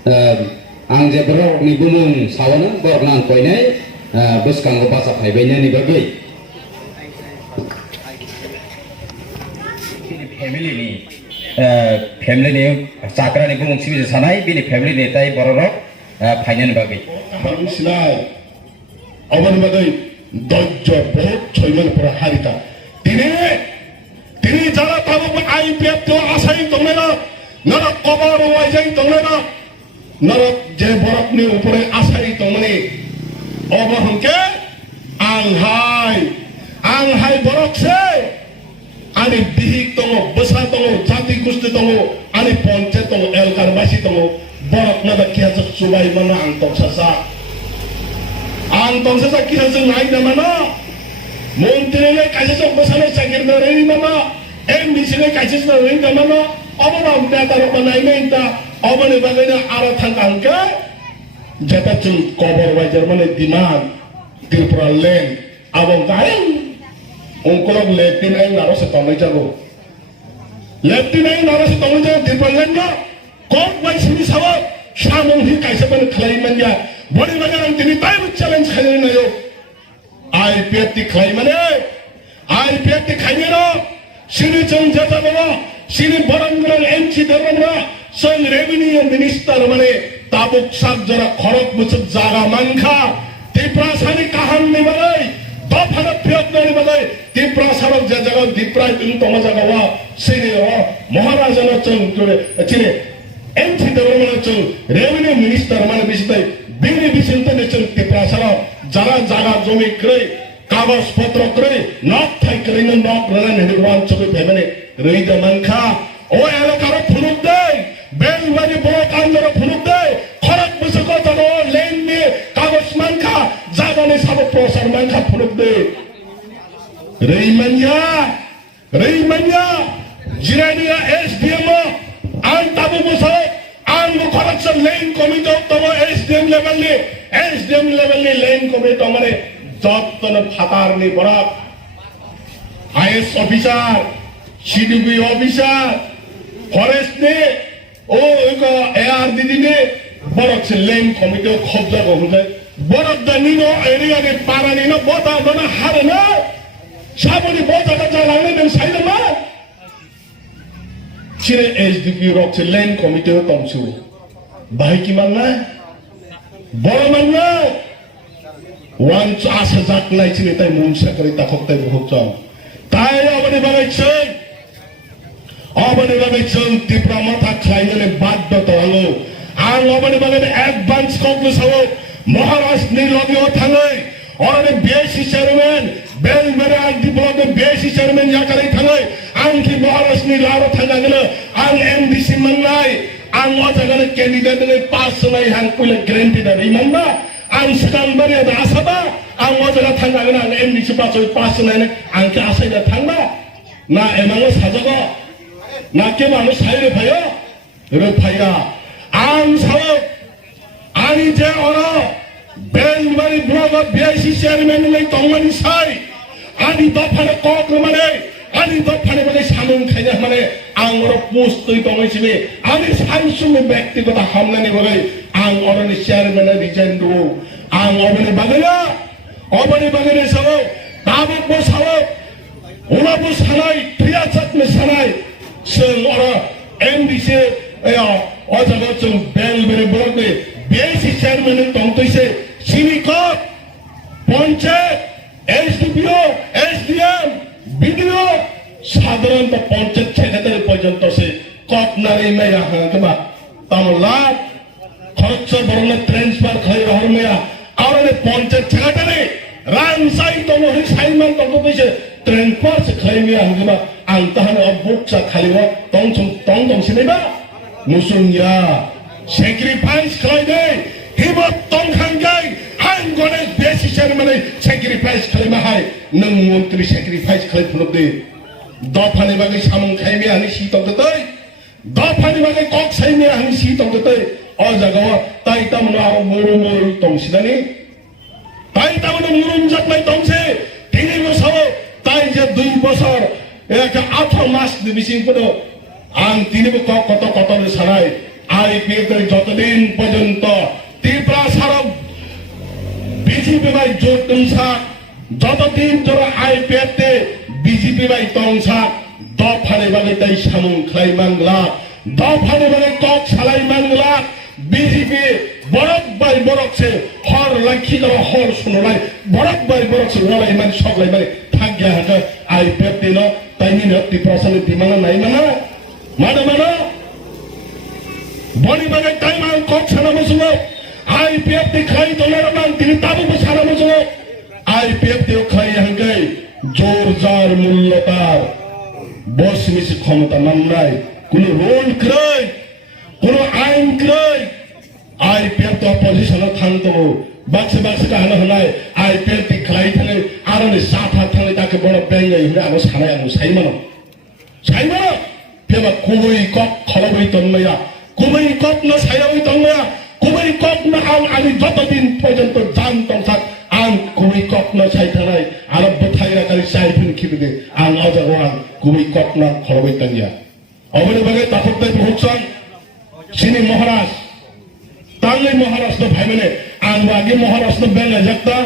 आं जे बर'नि गुमुं सावनो बरनां कयनाय बुसकांगो बासा फायबायनायनि बागै फेमिलिनि जाग्रानि गुमुं सिबिज सानाय बिनि फेमिलिनि ताय बर'रक फायनायनि बागै बांसिनाय अबन बागै दज्ज बहुत छयमन पर हारिता तिनी जाना ताबो आईपीएफ तो आसाई दंलेना नरक कबर वाइजाई दंलेना नरक जे बरफनि उपरे आसाई दंमने अब हंके आंहाय बरफ से आनी बिहिक दङ बसा दङ जाति गुस्ति दङ आनी पंचायत दङ एलकारबासि दङ बरफ नदा किहाजो सुबाय माना आं तंसासा किहाजो नाय नामाना मन्त्रीले काइसेसो बसानो चाकिर नरैनि नामा एमडीसीले काइसेसो नरैनि नामाना अब ना नेतारो बनाइने इंता अब ने बागैना आरो थांकांके जेता चुन कबर वाइजार माने दिमान त्रिपुरा लेन अब गाय उनकोलक लेफ्टिन आई नारो से तंगै जागो लेफ्टिन आई नारो से तंगै जागो त्रिपुरा लेन ना कोक वाइ सिनि सावा सामों ही काइसे बन खलाइमान या बड़ी बाजार आं दिनै टाइम चैलेंज खालामनो नायो आईपीएफ ती खालाइमाने आईपीएफ ती खाइनेरो सिनि जों जेता बाबा सिनि बरंगल एमसी धरमरा जों रेवेन्यू मिनिस्टार माने ताबुक साक जरा खरक बुसुक जागा मानखा त्रिपुरा सानि काहाम निबालै दफाना प्रयत्न बागै त्रिपुरा सारक जे जगह दिप्रा तुम तमा जगह सिनि महाराजानो जों चिने एमसी धरमरा जों रेवेन्यू मिनिस्टार माने बिसितै बिनि बिसिनतने जों त्रिपुरा सारक जरा जागा जमी क्रय कागज पत्र क्रय नक थाइ क्रयनो नक रना नेहरुवान चोके फेमने रैदा मानखा ओ एलाकार फुनुक दे बेलबारी बड़ कांदर फुनुक दे खरक बुसको जगो लेन में कागज मानखा जागाने सब प्रसार मानखा फुनुक दे रैमानिया जिरानिया एसडीएम आं ताबु बुसो आं खरक लेन कमिटी तब एसडीएम लेवल ने लेन कमिटी माने जतन फातारनि बराक IAS officer CDP officer forest ने ओ एक एआरडीडी ने बरक से लेन कमिटी खबजा गहुले बरक दनिनो एरिया ने पारानि न बता दना हारना साबनि बता का लांने देन साइदमा चिरे एसडीपी रक से लेन कमिटी तमसु बाय कि मानना बड़ मानना wan asa zak nai chini tai mumsa kari takok tai buhuk chong tai abani bagai chong Tripura matha khlainele badda tarango ang abani bagai advance congress hawo Maharashtra ni lobby thangai orane BSc chairman Belmere anti block BSc chairman yakai thangai ang ki Maharashtra ni laro thangagala ang MDC mannai ang otagale candidate ne pass nai hang kule guarantee da imanna आं सिगां बारिया दा आसाबा आं मजला थांगागोन आं MDC पास नायने आं के आसायदा थांबा ना एमांग साजगो ना के मानु साइरे फायो रोफाया आं साव आनि जे अरो बेलबारी ब्लक बीआईसी चेयरमैन नै तंगनि साइ आनि दफाने कक माने आनि दफाने माने सामुं खायना माने आं अरो पोस्ट तै तंगैसिबे आनि सानसुमे व्यक्तिगत हामनानि बगै आं अरनि चेयरमैन रिजाइन दो आं अबनि बागैने सावो दाबुक बो सावो उलाबो सानाय प्रियाचक ने सानाय जों अर एमडीसी अजागा जों बेलबेरे ब्लकनि बीएससी चेयरमैन तंतैसे सिनिकट पंचायत एसडीपीओ एसडीएम बीडीओ साधारण पंचायत सेक्रेटारी पर्यंत से कट नारी में हांगबा तमला खर्च बरने ट्रांसफर खै रहरमेया आरने पंचायत सेक्रेटारी राम साइ तमहरि साइमान तंतैसे ट्रांसफर से खैमे हांगबा आं तहने अबुकसा खालिवा तंग सिनेबा मुसुंया सैक्रिफाइस खैदे हिबत तंग खांगाय आं गने बेसि चेयरमैन सैक्रिफाइस खैमा हाय नों मंत्री सैक्रिफाइस खै फुलबदे दफानि बागै सामुं खाइमे आनि सि तंगतै दफानि बागै कक साइमे आनि सि तंगतै अ जागाव ताइ तामनो आरो मुरु तंसिदानि ताइ तामनो मुरुम जातनाय तंसे तिनि बसर ताइ जे 2 बसर एक 8 मास बिसिं पदो आं तिनिबो कत सानाय আইপিএফ যতদিন পর্যন্ত ত্রিপুরা সারা বিজেপি বাই জোট টংসাক যতদিন জোর আইপিএফ তে বিজেপি বাই টংসাক দফানে বাগে তাই সামুং খাই মাংলা দফানে বাগে cock সালাই Mangla BJP Borok by বরকছে হর লাখি গর হর শুনলাই বরক বাই বরকছে লড়াই মানে সগলাই মানে থাকগিয়া হাকা আইপিএফ তে ন তাইনি ন ত্রিপুরা সালে দিমানা নাই মানা মানা মানা বনি বাগে তাই মান কক সানা বসলো আইপিএফ তে খাই দলের মান তিনি তাবু সানা বসলো আইপিএফ তে খাই হাঙ্গাই জোর জার মূল্যতার বস মিশে ক্ষমতা নামরাই কোন রোল ক্রয় কোন আইন ক্রয় আইপিএফ তো অপোজিশন থাকতো বাক্সে বাক্সে হানা হনায় আইপিএফ তে খাই থানে আর সাফা থানে তাকে বড় বেঙ্গাই হলে আমি সানাই আমি সাইমানো ফেবা কুবই কক খলবই তন্ময়া কুবই কক না সায়াবই তন্ময়া কুবই কক না আমি যতদিন পর্যন্ত জানতাম থাক আং কুবই কক না সাই থানায় আর বথাইরা কালি সাইফিন খিবিদে আং আজাগো আং কুবই কক না খলবই তন্ময়া অবনে বাগে তাফরদাই বহুসং সিনি মহারাজ তাঙ্গই মহারাষ্ট্র ভাই মানে আং বাগে মহারাষ্ট্র বেঙ্গা জাগতা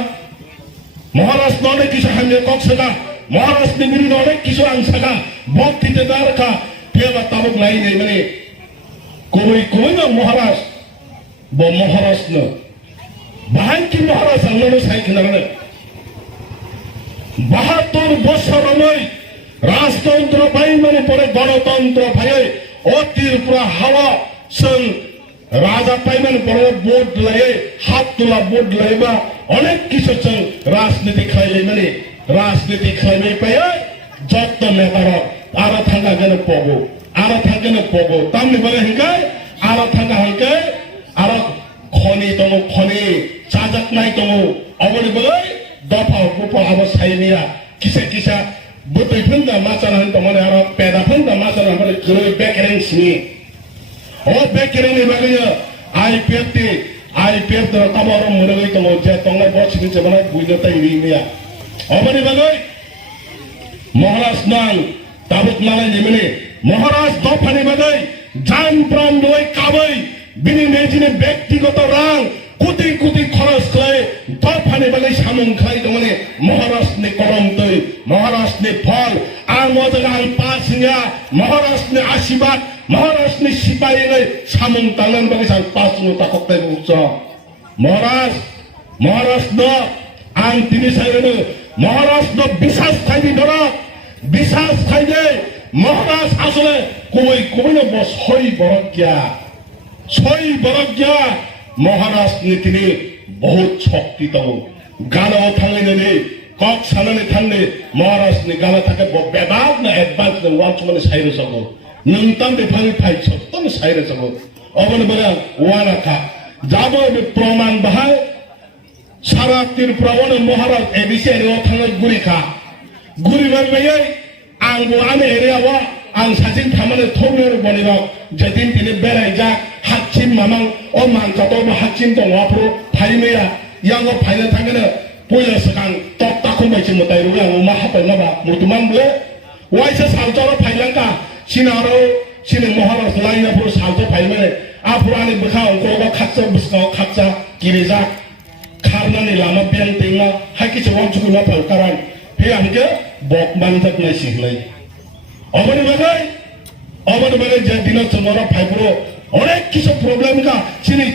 মহারাষ্ট্র অনেক কিছু হাঙ্গে কক সাকা মহারাষ্ট্রের বিরুদ্ধে অনেক কিছু আংসাকা বক্তৃতে দাঁড়া ফেবা তাবক নাই নেই মানে কই না মহারাষ্ট্র মহারাষ্ট্র বাহান কি মহারাষ্ট্র আল্লাহ সাইকেল 72 বছর রাজতন্ত্র পাই মানে পরে গণতন্ত্র ভাই ও ত্রিপুরা হাওয়া সং রাজা পাই মানে পরে বোর্ড লাগে হাত তোলা বোর্ড লাইবা অনেক কিছু সং রাজনীতি খাইলে মানে রাজনীতি খাইলে পাই যত নেতার আরো থাকা গেল পগো আরো থাকে না পগো তামনি বলে হিংকায় আরো থাকা হাঙ্কায় আরো খনি দङ খনি চাজাক নাই দङ অবনি বলে দফা উপর আবার সাইনিয়া কিসা বতৈ ফন্দা মাচানা হন তমানে আরো পেদা ফন্দা মাচানা মানে গ্রই বেকেরেন সিনি ও বেকেরেন বাগে আইপিএফ তে তাবর মনে গই দङ যে তংলাই বছিনি যে মানে বুইনো তাই রিমিয়া অবনি বাগে মহারাজ নাং তাবুক নালাই যেমনি মহারাজ দফানি বাগাই জান প্রাণ লই কাবাই বিনি নেজিনে ব্যক্তিগত রাং কোটি কোটি খরচ করে দফানি বাগাই সামুং খাই মানে মহারাষ্ট্রে করম তৈ মহারাষ্ট্রে ফল আর মজাগা আং পাসিয়া মহারাষ্ট্রে আশীর্বাদ মহারাষ্ট্রে সিপাই গই সামুং তাঙ্গান বাগাই সাং পাসিও তাকতাই বুঝছ মহারাষ্ট্র আং তিনি সাইরে মহারাষ্ট্র বিশ্বাস খাইনি ধরা বিশ্বাস খাই দে মহারাজ আসলে কই না বস ছয় বরজ্ঞা মহারাজ তিনি বহুত শক্তি তব গানাও থাঙে নে কক সানানে থাঙে মহারাজ নি গানা থাকে বেবাদ না অ্যাডভান্স না ওয়াচ মানে সাইরে সব নংতাম দে ফাই ফাই সত্তন সাইরে সব অবন বলে ওয়ানা খা যাব প্রমাণ বাহাই সারা ত্রিপুরা মহারাজ এবিসি এর থাঙে গুরি বাই आंबो आने एरियावा आं साजिन थामाने थोबलेर बनिबाव जेदिन तिनि बेराय जा हाचिम मामां ओ मांकातो हाचिम दङ आप्रो फाइमेया यांगो फाइने थांगेनो पयला सकां टक ताखौ बायसि मताय रुया आं मा हापाय माबा मुतुमान बले वाइसा सालजरो फाइलांका सिनारो सिने महाराज लाइना प्रो सालजो फाइमेने आप्रानि बखा अंकोबा खाच्चा बुसका खाच्चा गिरिजा खारनानि लामा बेन तेंना हाकिसे वंचुku ना फालकारान फे आंगे बक मानजाक नाय सिगलाई অবনি বাগাই যে দিন চমরা ফাইব্রো অনেক কিছু প্রবলেম কা চিনি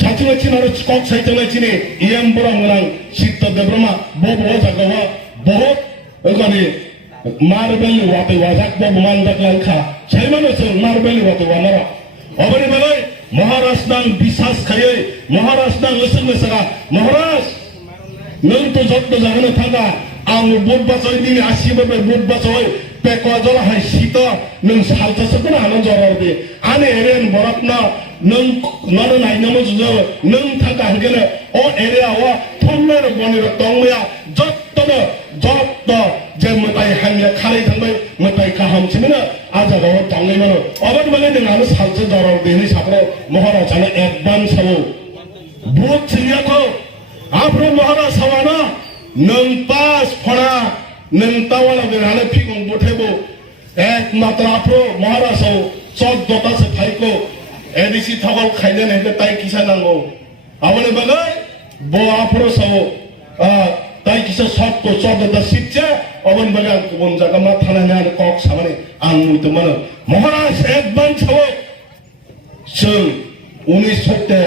ছাত্র চিনার কক সাইতলে চিনি ইএম বড় মরাং সিদ্ধ দেব্রমা বব জাগাওয়া বহুত ওখানে মারবেলি ওয়াতে ওয়াজাক বব মানজাক লাইখা সাইমানো সং মারবেলি ওয়াতে ওয়ানারা অবনি বাগাই মহারাষ্ট্র বিশ্বাস খাইয়ে মহারাষ্ট্র লসনে সারা মহারাজ নং তো যত জাগানো থাকা आं बुट बाचय दिनि आसिबो बुट बाचय पेकवा जला हाय सीत नों सालतासो कोन आनो जराव दे आने एरियान बरकना नों नन नाइनमो जुजो नों थाका हगेले ओ एरिया वा थोमनेर बनिर तंगया जत्तनो जत्त जे मताय हांगे खारै थांबाय मताय काहाम सिमनो आजागाव थांनाय मानो अबन माने नों आनो सालसो जराव दे नि साप्रो महाराजानो एडभान्स हावो बुट सियाखौ आप्रो महाराज सावाना नों पास फड़ा नों तावाला बेराने फिगं बोथेबो एक मात्र आप्रो महाराजाव 14 से फाइको एडिसी थगल खाइदेन हेते ताई किसा नांगौ आबने बागै bo afro sawo tai kisa sot ko sot da sitcha obon baga kubon jaga ma thana na kok samane ang muito mano maharaj ekban sawo sung 19 hote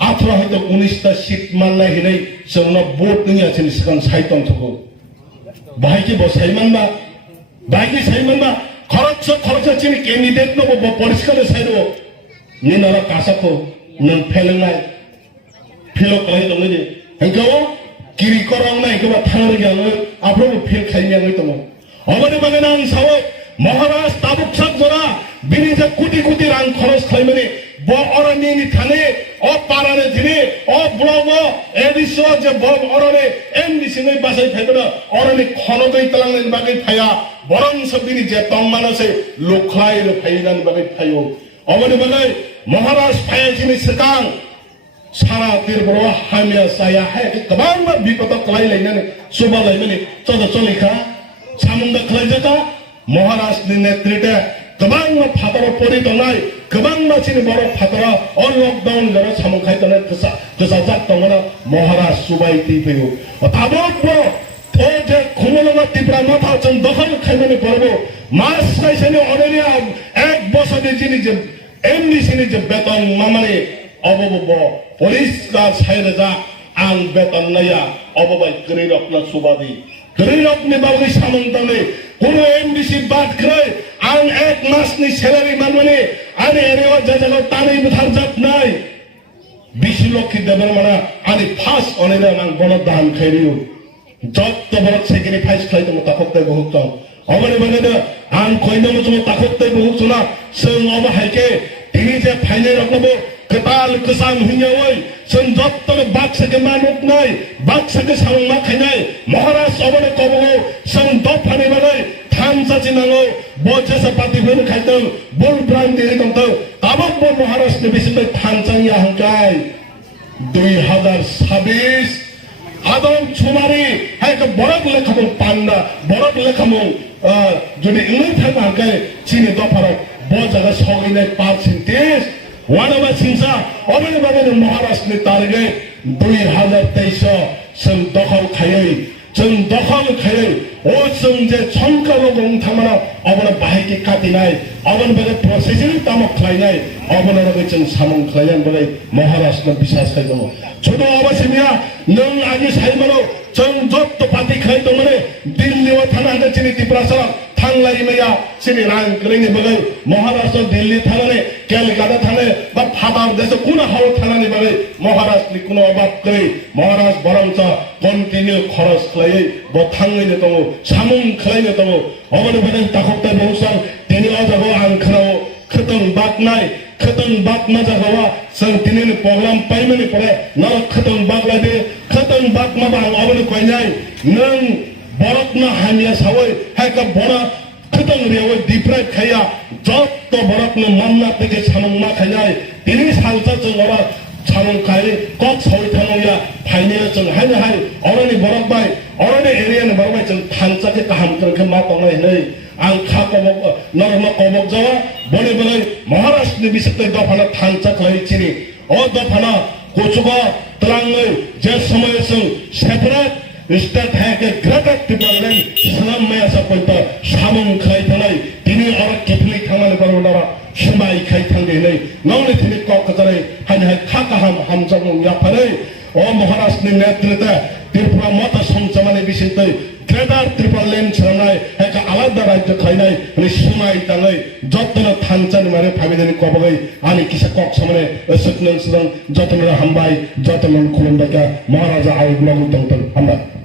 18 hote 19 ta sit malna hinai sungna bot ningi achen sikan saiton thoko bahiki bo saiman ba খরচ চিনি candidate নব পরিষ্কার side ni nara kasako nang pelengai philo kai dong ni hengko kiri korang nai ko thang ri yang apro phil khai yang ngai tomo obane bage nang sawo maharaj tabuk sak jora bini je kuti rang kharos khai mane bo orani ni thane o parane dine o blogo ediso je bo orane mdc ngai basai phaido orani khonogai talang nai bage phaya borong sabini je tong manase lokhlai ro phainan bage phayo obane bage maharaj phaya jini sekang सारा तिरबरो हामिया साया है कि कबांग में विपद कलाई लेने ने सुबह लेने ने चौदह चौलिखा सामुंदा कलाई जाता महाराष्ट्र नेतृत्व कबांग में फातरो पोरी तो नहीं कबांग में चिनी बड़ो फातरो और लॉकडाउन जरा सामुखाई तो नहीं कसा जात तो मना महाराष्ट्र सुबह इतनी पे हो और ताबों को तो जे खुमलों में तिपरा न था चंद दखल खाने में पड़ो मास कैसे ने ऑर्डरिया एक बस ने चिनी जब एमडीसी ने जब बेतन मामले अबोबो पुलिस का साइरजा आं बेतन नया अबोबाई करीरपना सुबादी करीरपने बाबू सामंतने कोनो एमडीसी बात करे आं एक मास नि सैलरी मानमने आने एरेवा जजलो ताने बुथार जात नाय 20 लक्ष देबर माना आने फास अनेरा नां बन दान खैरियो जब तो बरक सेक्रिफाइस खाइ त मताखते बहुत अबने बने आं खोइनो मजो ताखते बहुत सुना सं अब हाइके तिनी जे फाइने रखबो ketal kesam hinyawai senjot to baksa ke manuk nai baksa ke samang makai nai maharaj obane kobo senjot phane balai thamsa chinango boche sapati bun khaitong bol brand diri tongto tabak bo maharaj ne bisite thamsang ya hangkai 2026 adon chumari hai ka borak lekhamong panda borak lekhamong jodi ingai thang hangkai chini dofaro bo jaga soginai percentage वानवा सिंसा अबने बाबे महाराष्ट्र ने target 2023 जों दखल खायै ओ जों जे संकालो गं थामना अबने बाहायके काटिनाय अबने बागे processing तामक खायनाय अबने बागे जों सामं खायन बागे महाराष्ट्र बिसास खाय दङ छोटो अबसेमिया नों आगे साइमानो जों जत्त पार्टी खाय दङने दिल्लीआव थाना चिनि तिप्रासा थांलाय मैया सिनि रां गलैनि बागे महाराष्ट्र दिल्ली थानाने केलकाता थाने बा फादार देश कुना हाव थानानि बागे महाराष्ट्र नि कुनो अभाव गै महाराष्ट्र बरंचा कन्टिन्यू खरच खायै ब थांगैनो दङ सामुं खायनो दङ अबने बागे ताखबता बहुसां तिनि अजागो आं खराव खतंग बात ना जागवा सं तिनि प्रॉब्लम पाइमनि परे न खतंग बात लादे खतंग बात मा बा अबने कोइनाय नों बरक ना हामिया सावै हाका बरा खतंग रेवै डिप्राइव खाया जत तो बरक न मानना तेके सामं मा खायनाय तिनि सालसा जोंवा सामं खाय कक सय थानोया फाइने जों हाय अरनि बरक बाय अरनि एरियानि बरक बाय जों थानसाके काहाम करके मा तंनाय नै आं खाकबक नरमा कबक जावा बने बने महाराष्ट्र नि बिसते दफाना थानसा खाय चिनि ओ दफाना कोचुगा तलांगै जे समय जों सेपरेट स्टेट है के ग्रेटर टिपरलेन सलाम में ऐसा पड़ता सामं खाई थानाय तिनी और किफली थांगाने बरवनारा समाय खाई थांगे नै नौने तिनी कक करे हाय खाका हम जगं याफानै ओ महाराष्ट्र नि नेतृत्व त्रिपुरा मत संसमाने बिसिते ग्रेटर टिपरलेन छनाय एक आलादा राज्य खाइनाय नि समाय ताङै जतन थानचानि मारे फाबिदेनि कबगै आनि किसा कक समने सतनन सदन जतन हामबाय जतन खुलुमबाय महाराजा आउ ब्लग तंतन हामबाय